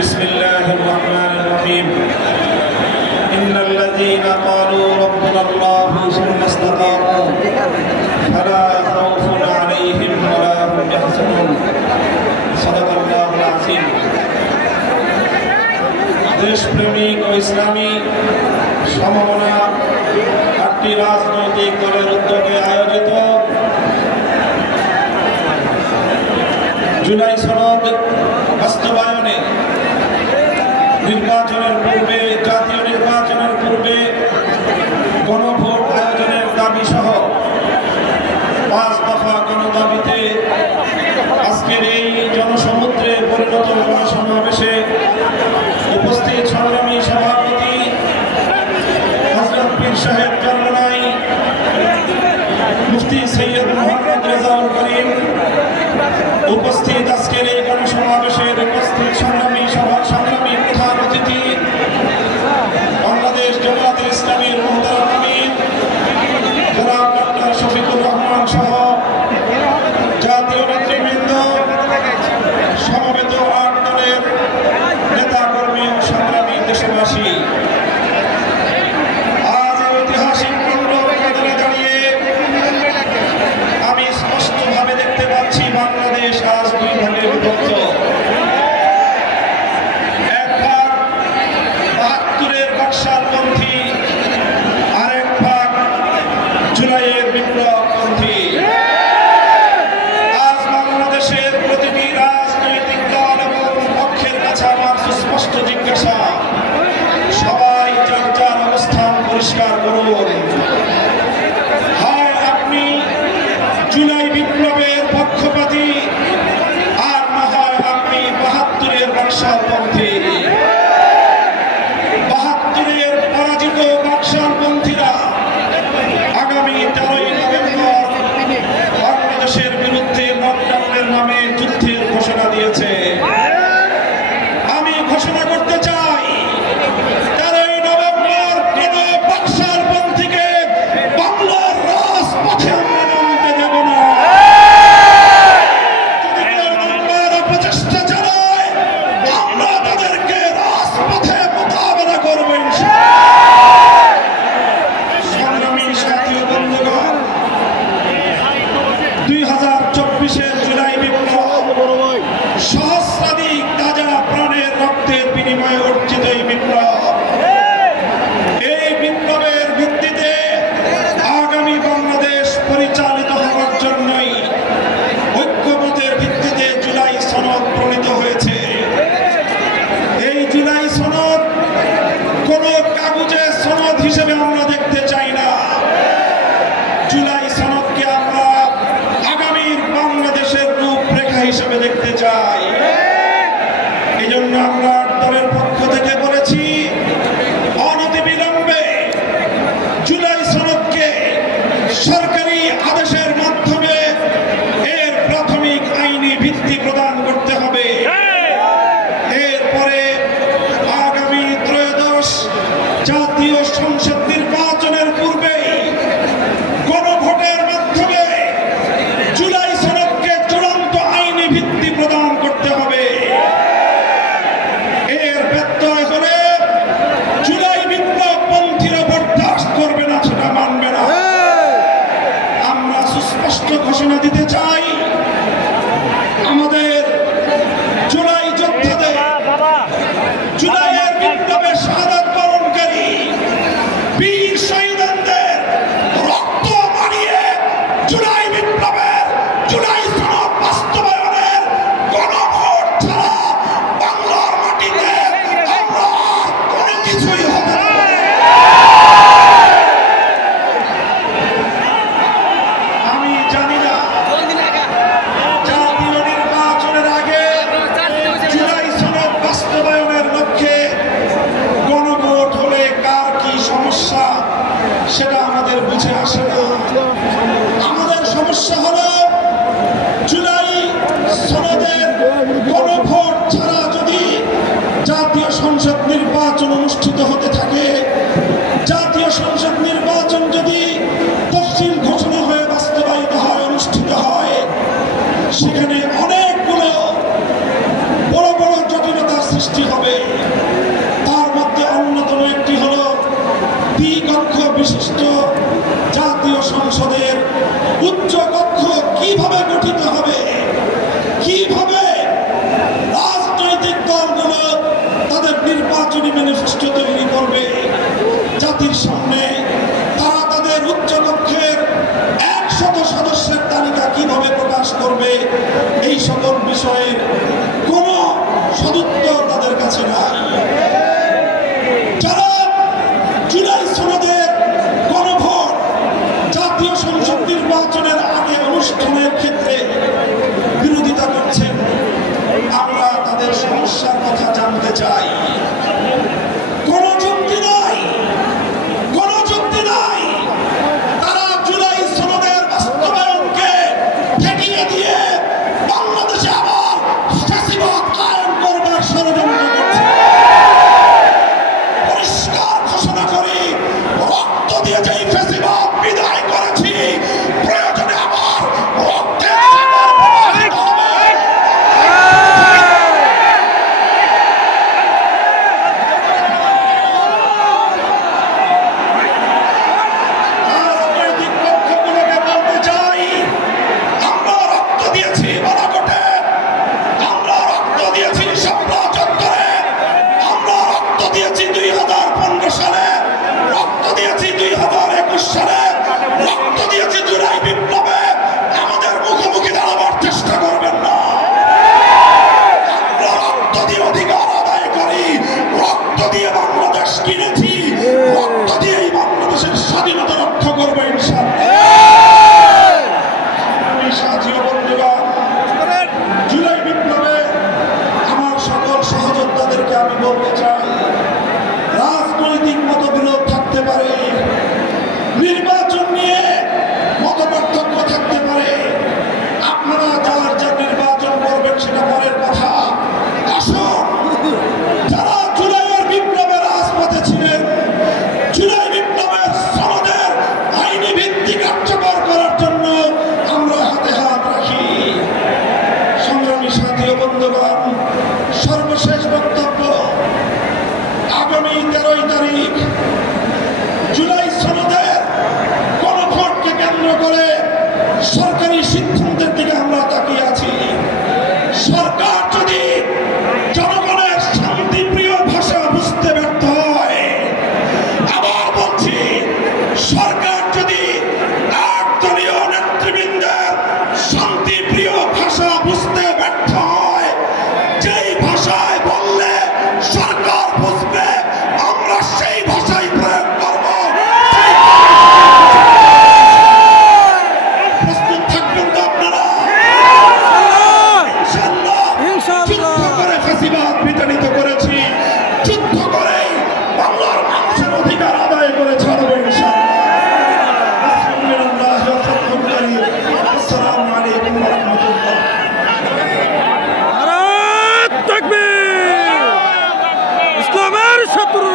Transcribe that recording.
بسم الله الرحمن الرحيم إن الذين قالوا ربنا الله ثم استقاموا فلا خوف عليهم ولا هم يحزنون صدق الله العظيم দেশপ্রেমিক ও ইসলামী সমমনা আটটি রাজনৈতিক দলের উদ্যোগে আয়োজিত জুলাই সনদ বাস্তবায়নে নির্বাচনের পূর্বে জাতীয় নির্বাচনের পূর্বে গণভোট আয়োজনের দাবি সহ 5 দফা গণদাবিতে আজকের এই জনসমুদ্রে পরিণত সমাবেশে উপস্থিত সংগ্রামী সভাপতি হযরত পীর সাহেব চরমনাই মুফতি সৈয়দ মোহাম্মদ রেজাউল করিম, উপস্থিত আজকের এই গণসমাবেশের উপস্থিত সংগ্রামী প্রধান অতিথি বাংলাদেশ জামায়াতে ইসলামীর মুহতারাম আমির জনাব ডক্টর শফিকুর রহমান সহ জাতীয় নেতৃবৃন্দ, সমবেত 8 দলের নেতা কর্মী ও সংগ্রামী দেশবাসী, আজ ঐতিহাসিক কেন্দ্রে দাঁড়িয়ে আমি স্পষ্টভাবে দেখতে পাচ্ছি বাংলাদেশ আজ 2 ভাগে বিভক্ত। এক ভাগ 72-এর বাকশালপন্থী, আরেক ভাগ জুলাইয়ের বিপ্লবপন্থী। আজ বাংলাদেশের প্রতিটি রাজনৈতিক দল এবং পক্ষের কাছে আমার সুস্পষ্ট জিজ্ঞাসা, সবাই যার যার অবস্থান পরিষ্কার করুন। হয় আপনি জুলাই বিপ্লবের পক্ষপাতী, আর না হয় আপনি 72-এর বাকশালপন্থী। 72-এর পরাজিত বাকশালপন্থীরা আগামী 13ই নভেম্বর বাংলাদেশের বিরুদ্ধে লকডাউনের নামে যুদ্ধের ঘোষণা দিয়েছে। আমি ঘোষণা করতে চাই, 13ই নভেম্বর কোন বাকশালপন্থীকে বাংলার রাজপথে আমরা নামতে দেব না। যদি কেউ নামবার অপচেষ্টা চালায়, আমরা তাদেরকে রাজপথে মোকাবেলা করব ইনশাআল্লাহ। সংগ্রামী সাথী ও বন্ধুগণ, 2024-এর জুলাই বিপ্লব সহস্রাধিক তাজা প্রাণের রক্তের বিনিময়ে অর্জিত এই বিপ্লব। এই বিপ্লবের ভিত্তিতে আগামী বাংলাদেশ পরিচালিত হওয়ার জন্যই ঐক্যমতের ভিত্তিতে জুলাই সনদ প্রণীত হয়েছে। এই জুলাই সনদ কোন কাগজে সনদ হিসেবে আমরা দেখতে চাই না। জুলাই সনদকে আমরা আগামীর বাংলাদেশের রূপরেখা হিসেবে দেখতে চাই। এই জন্য আমরা দলের পক্ষ থেকে বলেছি, অনতিবিলম্বে জুলাই সনদকে সরকারি আদেশের মাধ্যমে এর প্রাথমিক আইনি ভিত্তি প্রদান করতে হবে। এরপরে আগামী ত্রয়োদশ জাতীয় সংসদ নির্বাচনের পূর্বেই গণভোটের মাধ্যমে জুলাই সনদকে চূড়ান্ত আইনি ভিত্তি প্রদান করতে হবে। এর ব্যত্যয় হলে জুলাই বিপ্লবপন্থীরা বরদাস্ত করবে না, সেটা মানবে না। আমরা সুস্পষ্ট ঘোষণা দিতে চাই, আমাদের জুলাই যোদ্ধাদের, জুলাইয়ের বিপ্লবের শাহাদাত বরণকারী বীর শহীদদের রক্ত মারিয়ে জুলাই বিপ্লবের, জুলাই সনদ বাস্তবায়নের গণভোট ছাড়া বাংলার মাটিতে আমরা কোনো কিছুই হবে না। আমি জানি না জাতীয় নির্বাচনের আগে জুলাই সনদ বাস্তবায়নের লক্ষ্যে গণভোট হলে কার কি সমস্যা সেটা আমাদের বুঝে আসে না। আমাদের সমস্যা হলো জুলাই সনদের গণভোট ছাড়া যদি জাতীয় সংসদ নির্বাচন অনুষ্ঠিত হতে থাকে, জাতীয় সংসদ নির্বাচন যদি তফসিল ঘোষণা হয়ে বাস্তবায়িত হয়, অনুষ্ঠিত হয়, সেখানে অনেকগুলো বড় বড় জটিলতার সৃষ্টি সৃষ্টি হবে। তার মধ্যে অন্যতম একটি হলো দ্বিকক্ষ বিশিষ্ট জাতীয় সংসদের উচ্চ কক্ষ কিভাবে গঠিত হবে, কিভাবে রাজনৈতিক দলগুলো তাদের নির্বাচনী ম্যানিফেস্টো তৈরি করবে, জাতির সামনে তারা তাদের উচ্চ কক্ষের 100 সদস্যের তালিকা কিভাবে প্রকাশ করবে, এই সকল বিষয়ের কোনো সদুত্তর তাদের কাছে নাই। যারা জুলাই সনদের গণভোট জাতীয় সংসদ নির্বাচনের আগে অনুষ্ঠানের ক্ষেত্রে বিরোধিতা করছেন, আমরা তাদের সমস্যার কথা জানতে চাই। কোন যুক্তি নাই, কোন যুক্তি নাই। তারা জুলাই সনদের বাস্তবায়নকে ঠেকিয়ে দিয়ে বাংলাদেশে আবার ফ্যাসিবাদ কায়েম করবার ষড়যন্ত্র করছে। পরিষ্কার ঘোষণা করি, রক্ত দিয়ে যেই ফ্যাসিবাদ বিদায় করেছি, প্রয়োজনে আবার রক্তের নির্বাচন নিয়ে মতপার্থক্য থাকতে পারে, আপনারা যার যার নির্বাচন করবেন সেটা পরের কথা। আসুন, যারা জুলাইয়ের বিপ্লবে রাজপথে ছিলেন, জুলাই বিপ্লবের সনদের আইনি ভিত্তি কার্যকর করার জন্য আমরা হাতে হাত রাখি। সংগ্রামী সাথী ও বন্ধুগণ, সর্বশেষ বক্তব্য, আগামী 13 তারিখ জুলাই সনদের গণভোটকে কেন্দ্র করে সরকারি সিদ্ধান্তের দিকে আমরা তাকিয়ে আছি। সরকার যদি জনগণের শান্তিপ্রিয় ভাষা বুঝতে ব্যর্থ হয়, আবার বলছি, সরকার যদি একদলীয় নেতৃবৃন্দের শান্তিপ্রিয় ভাষা বুঝতে ব্যর্থ হয়, যেই ভাষায় বললে সরকার বুঝবে, আমরা সেই ভাষাই প্রয়োগ করব। প্রস্তুত থাকবেন তো আপনারা? ইনশাআল্লাহ। যুদ্ধ করে ফ্যাসিবাদ বিতাড়িত করেছি, যুদ্ধ করে বাংলার মানুষের অধিকার আদায় করে ছাড়বো ইনশাআল্লাহ। আসসালামু আলাইকুম ওয়া রাহমাতুল্লাহ। নারায়ে তাকবীর। ইসলামের শত্রু